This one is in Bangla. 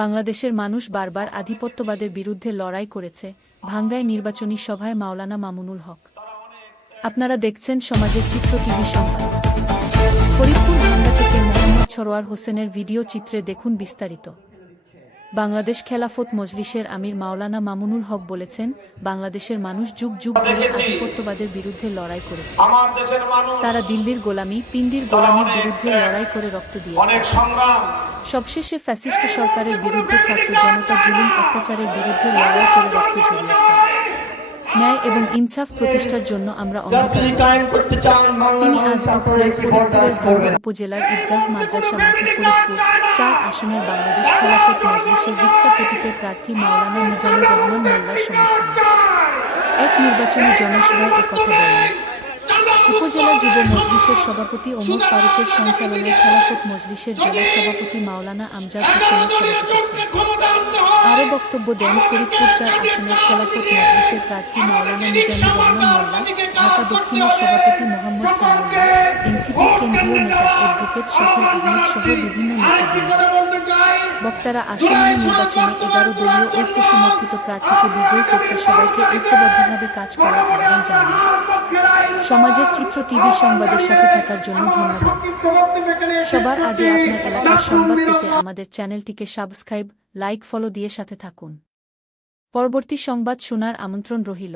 বাংলাদেশের মানুষ বারবার আধিপত্যবাদের বিরুদ্ধে লড়াই করেছে, ভাঙ্গায় নির্বাচনী সভায় মাওলানা মামুনুল হক। আপনারা দেখছেন সমাজের চিত্র টিভি সংবাদ। ফরিদপুর ভাঙ্গা থেকে মোহাম্মদ ছরোয়ার হোসেনের ভিডিও চিত্রে দেখুন বিস্তারিত। বাংলাদেশ খেলাফত মজলিসের আমির মাওলানা মামুনুল হক বলেছেন বাংলাদেশের মানুষ যুগ যুগ ধরে আধিপত্যবাদের বিরুদ্ধে লড়াই করেছে। তারা দিল্লির গোলামি পিন্ডির গোলামির বিরুদ্ধে লড়াই করে রক্ত দিয়েছে। অনেক সংগ্রাম। সবশেষে ফ্যাসিস্ট সরকারের বিরুদ্ধে ছাত্র জনতা জুলুম অত্যাচারের বিরুদ্ধে লড়াই করে রক্ত ঝরিয়েছে। ন্যায় এবং ইনসাফ প্রতিষ্ঠার জন্য আমরা তিনি আজ উপজেলার ঈদগাহ মাদ্রাসা মাঠে ফরিদপুর চার আসনের বাংলাদেশ খেলাফত মজলিসের রিক্সা প্রতীকের প্রার্থী মাওলানা মিজানুর রহমান মোল্লার সমর্থন। এক নির্বাচনী জনসভায় একথা বলেন। উপজেলা যুব মজলিসের সভাপতি ওমর ফারুকের সঞ্চালনায় খেলাফত মজলিসের জেলা সভাপতি মাওলানা আমজাদ হোসেনের সভাপতিত্বে আরও বক্তব্য দেন ফরিদপুর চার আসনের খেলাফত মজলিসের প্রার্থী মাওলানা মিজানুর রহমান মোল্লা ঢাকা দক্ষিণের সভাপতি মোহাম্মদ সালাউল্লাহ এনসিপির কেন্দ্রীয় নেতা অ্যাডভোকেট শাকিল আহমেদ সহ বিভিন্ন বক্তারা আসন্ন নির্বাচনে এগারো দলীয় ঐক্য সমর্থিত প্রার্থীকে বিজয়ী করতে সবাইকে ঐক্যবদ্ধভাবে কাজ করার আহ্বান জানান সমাজের চিত্র টিভি সংবাদের সাথে থাকার জন্য ধন্যবাদ। সবার আগে আপনার এলাকার সংবাদ পেতে আমাদের চ্যানেলটিকে সাবস্ক্রাইব লাইক ফলো দিয়ে সাথে থাকুন। পরবর্তী সংবাদ শোনার আমন্ত্রণ রহিল